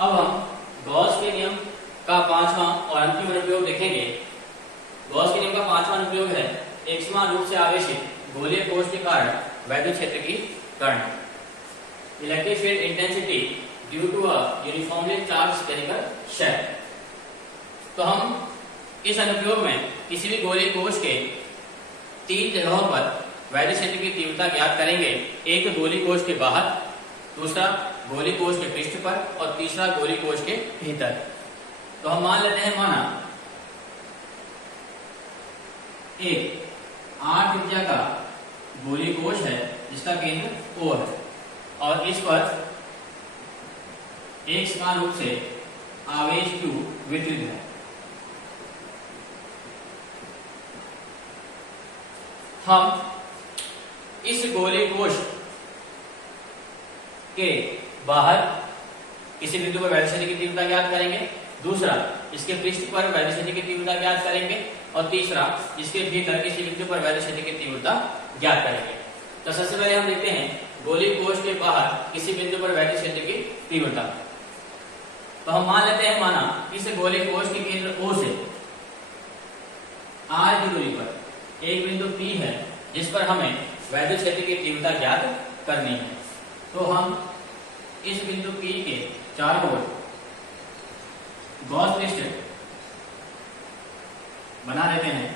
अब हम गॉस के नियम का पांचवा और अंतिम अनुप्रयोग देखेंगे। गॉस के नियम का पांचवा अनुप्रयोग है एक समान रूप से आवेशित गोलीय कोश के कारण वैद्युत क्षेत्र की गणना। Electric field intensity due to a uniformly charged spherical shell. तो हम इस अनुप्रयोग में किसी भी गोलीय कोश के तीन जगहों पर वैद्युत क्षेत्र की तीव्रता ज्ञात करेंगे। एक गोलीय कोश के बाहर, दूसरा गोलीय कोश के पृष्ठ पर और तीसरा गोलीय कोश के भीतर। तो हम मान लेते हैं माना एक 8 त्रिज्या का गोलीय कोश है जिसका केंद्र O है और इस पर एक समान रूप से आवेश Q वितरित है। हम इस गोलीय कोश के बाहर किसी बिंदु पर वैद्युत क्षेत्र की तीव्रता ज्ञात करेंगे, दूसरा इसके पृष्ठ पर वैद्युत क्षेत्र की तीव्रता ज्ञात करेंगे और तीसरा इसके भीतर किसी बिंदु पर वैद्युत क्षेत्र की तीव्रता ज्ञात करेंगे। तो सबसे पहले हम देखते हैं गोलीय कोश के बाहर किसी बिंदु पर वैद्युत क्षेत्र की तीव्रता। तो हम मान लेते हैं माना इस गोलीय कोश के केंद्र O से r की दूरी पर एक बिंदु P है जिस पर हमें वैद्युत क्षेत्र की तीव्रता ज्ञात करनी है। तो हम इस बिंदु P के चारों ओर गॉस पृष्ठ बना देते हैं।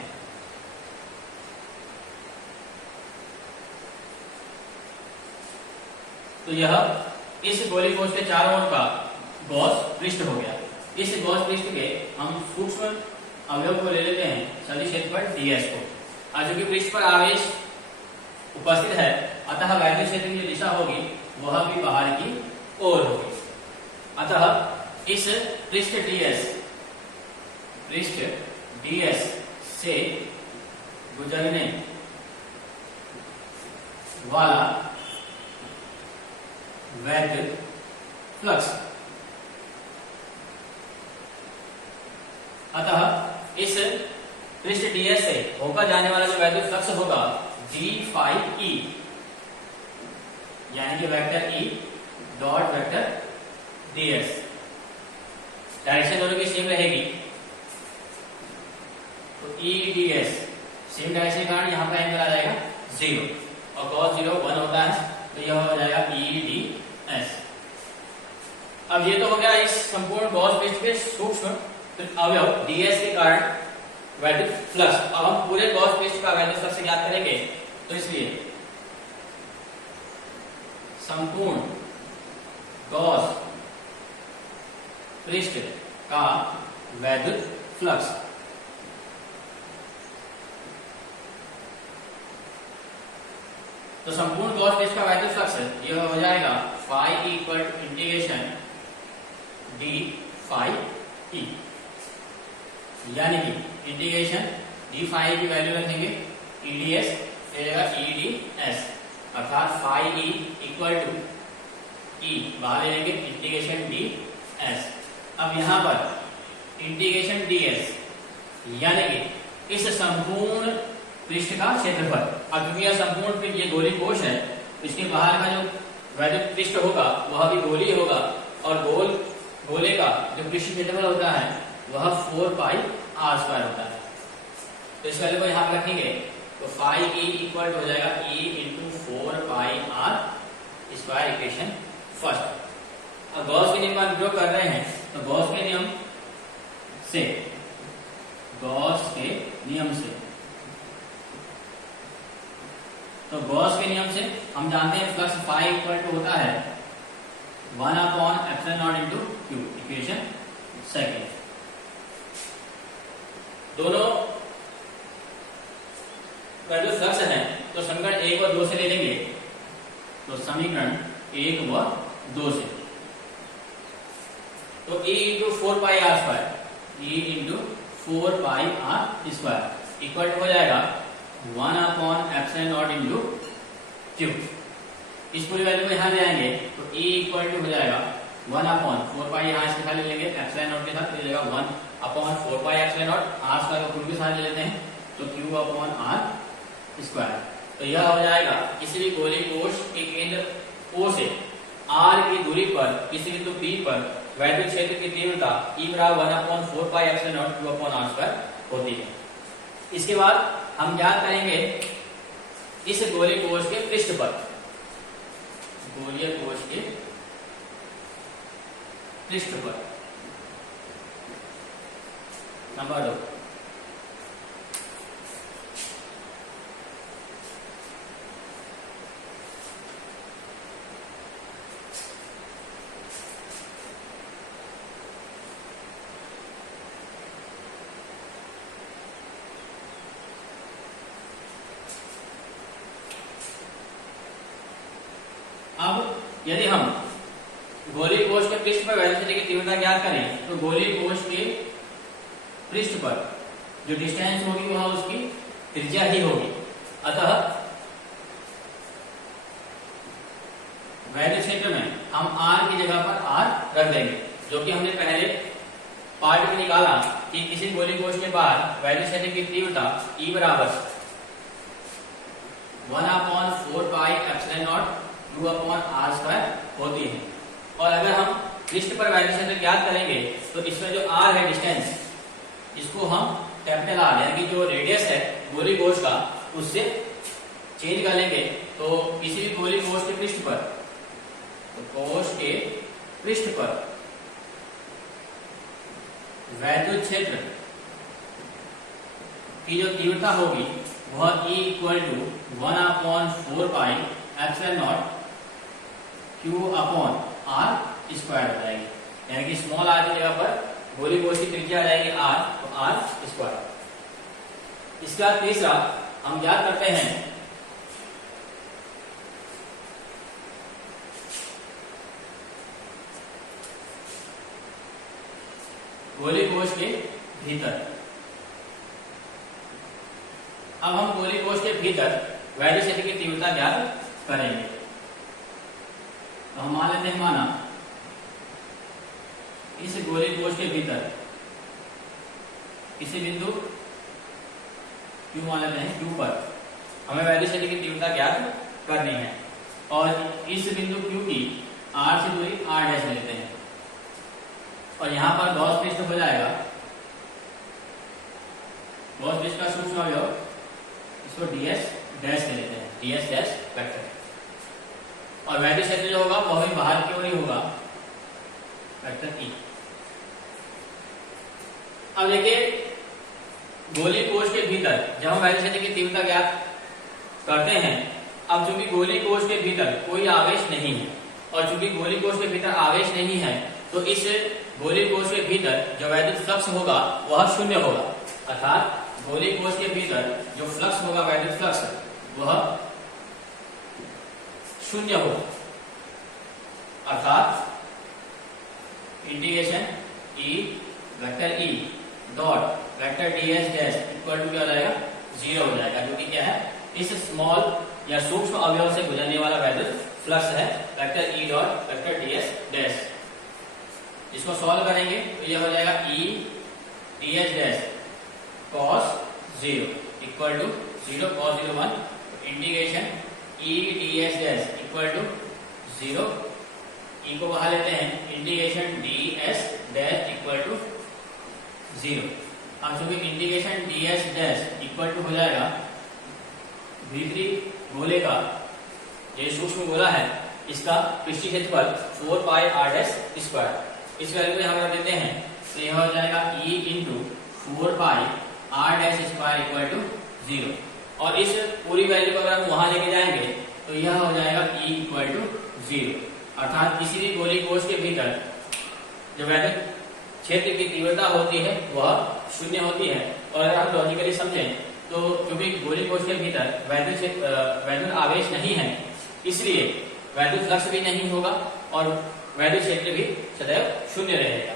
तो यह इस गोलीय कोश के चारों ओर का गॉस पृष्ठ हो गया। इस गॉस पृष्ठ के हम सूक्ष्म अवयव को ले लेते हैं सदिश क्षेत्रफल ds को। आज चूंकि पृष्ठ पर आवेश उपस्थित है अतः वैद्युत क्षेत्र की जो दिशा होगी वह भी बाहर की ओर होगी। अतः इस पृष्ठ ds से गुजरने वाला वैद्युत फ्लक्स, अतः इस पृष्ठ ds से होकर जाने वाला जो वैद्युत फ्लक्स होगा d phi e, यानी कि vector E dot vector ds। Direction दोनों की सेम रहेगी तो E ds सेम डायरेक्शन के कारण यहाँ पर एंगल आ जाएगा 0 और cos 0 1 होता है तो यह हो जाएगा E ds। अब ये तो हो गया इस संपूर्ण गॉस पृष्ठ के सूक्ष्म अवयव ds के कारण वैद्युत फ्लक्स। अब हम पूरे गॉस पृष्ठ का वैद्युत फ्लक्स ज्ञात करेंगे तो इसलिए संपूर्ण गॉस पृष्ठ का वैद्युत फ्लक्स तो संपूर्ण गॉस पृष्ठ का वैद्युत फ्लक्स यह हो जाएगा phi equal to integration d phi e, यानी कि इंटीग्रेशन d phi की वैल्यू रखेंगे eds मिलेगा eds अर्थात phi e equal to e बाहर लेंगे इंटीग्रेशन ds। अब यहाँ पर इंटीग्रेशन ds यानी कि इस संपूर्ण पृष्ठ का क्षेत्रफल। अब क्योंकि यह संपूर्ण ये गोलीय कोश है इसके बाहर का जो वैद्युत पृष्ठ होगा वह भी गोलीय होगा और गोले का जो पृष्ठ क्षेत्रफल होता है वह 4 पाई r स्क्वायर होता है। तो इस वैल्यू को यहाँ पर रखेंगे तो phi e इक्वल हो जाएगा e इंटू 4 पाई r स्क्वायर इक्वेशन फर्स्ट। अब गॉस के नियम का उपयोग कर रहे हैं तो गॉस के नियम से हम जानते हैं फ्लक्स phi इक्वल टू होता है 1 upon epsilon not into q, equation second. दोनों का जो फ्लक्स है तो समीकरण 1 व 2 से ले लेंगे। तो समीकरण 1 व 2 से तो E into 4 pi r square, E into 4 pi r square equal हो जाएगा 1 upon epsilon not into q. इस पूरी वैल्यू को यहाँ ले आएंगे तो E इक्वल टू हो जाएगा 1 अपॉन 4 पाई यहाँ इसके साथ ले लेंगे एप्सिलॉन नॉट के साथ ले जाएगा 1 upon 4 pi epsilon not r square को पूरी के साथ ले लेते हैं तो क्यू अपॉन आर स्क्वायर। तो यह हो जाएगा किसी भी गोलीय कोश के केंद्र O से r की दूरी पर किसी बिंदु P पर वैद्युत क्षेत्र की तीव्रता E बराबर 1/4πε0 q/r² होती है। इसके बाद हम ज्ञात करेंगे इस गोलीय कोश के पृष्ठ पर, गोलीय कोश के पृष्ठ पर नंबर 2, अब यदि हम गोलीय कोश के पृष्ठ पर वैद्युत क्षेत्र की तीव्रता ज्ञात करें तो गोलीय कोश के पृष्ठ पर जो डिस्टेंस होगी वह उसकी त्रिज्या ही होगी। अतः वैद्युत क्षेत्र में हम r की जगह पर r रख देंगे, जो कि हमने पहले पार्ट में निकाला कि किसी गोलीय कोश के बाहर वैद्युत क्षेत्र की तीव्रता E बराबर 1/4πε0 q/r² होती है। और अगर हम पृष्ठ पर वैद्युत क्षेत्र ज्ञात करेंगे तो इसमें जो r है डिस्टेंस, इसको हम कैपिटल R यानी कि जो रेडियस है गोलीय कोश का उससे चेंज कर लेंगे। तो किसी भी गोलीय कोश के पृष्ठ पर, तो कोश के पृष्ठ पर वैद्युत क्षेत्र की जो तीव्रता होगी वह E = 1/4πε0 q/r² हो जाएगी, यानी कि स्मॉल r की जगह पर गोलीय कोश की त्रिज्या आ जाएगी r, तो r²। इसका तीसरा हम याद करते हैं गोलीय कोश के भीतर। अब हम गोलीय कोश के भीतर वैद्युत क्षेत्र की तीव्रता ज्ञात करेंगे। तो हम मान लेते हैं, माना इस गोलीय कोश के भीतर किसी बिंदु Q मान लेते हैं, Q पर हमें वैद्युत क्षेत्र की तीव्रता ज्ञात करनी है और इस बिंदु Q की r से दूरी r' लेते हैं और यहां पर गॉस पृष्ठ हो जाएगा। गॉस पृष्ठ का सूक्ष्म अवयव इसको ds डैश ले लेते हैं, ds डैश वेक्टर। और वैद्युत क्षेत्र जो होगा वह भी बाहर की ओर ही होगा, वेक्टर E। अब देखिए गोलीय कोश के भीतर जब हम वैद्युत क्षेत्र की तीव्रता ज्ञात करते हैं, अब चूंकि गोलीय कोश के भीतर कोई आवेश नहीं है और चूंकि गोलीय कोश के भीतर आवेश नहीं है तो इस गोलीय कोश के भीतर जो वैद्युत फ्लक्स होगा वह शून्य होगा। अर्थात गोलीय कोश के भीतर जो फ्लक्स होगा, वैद्युत फ्लक्स, वह शून्य होगा। अर्थात integration E vector E dot vector ds dash equal to क्या हो जाएगा, 0 हो जाएगा, जो कि क्या है, इस स्मॉल या सूक्ष्म अवयव से गुजरने वाला वैद्युत फ्लक्स है, vector E dot vector ds dash. इसको सॉल्व करेंगे तो यह हो जाएगा E ds dash cos 0 equal to 0 cos 0 1, integration E ds dash equal to 0, E को बाहर लेते हैं, integration ds dash equal to 0। अब चूंकि integration ds dash equal to हो जाएगा भीतरी गोले का, ये सूक्ष्म गोला है, इसका पृष्ठीय क्षेत्रफल 4πr²। इस वैल्यू को हम रख देते हैं तो यह हो जाएगा E into 4πr² equal to 0। और इस पूरी वैल्यू को अगर हम वहां लेके जाएंगे तो यह हो जाएगा E इक्वल टू 0। अर्थात किसी भी गोलीय कोश के भीतर जो वैद्युत क्षेत्र की तीव्रता होती है वह शून्य होती है। और अगर हम लॉजिकली समझें तो क्योंकि गोलीय कोश के भीतर वैद्युत आवेश नहीं है, इसलिए वैद्युत फ्लक्स भी नहीं होगा और वैद्युत क्षेत्र भी सदैव शून्य रहेगा।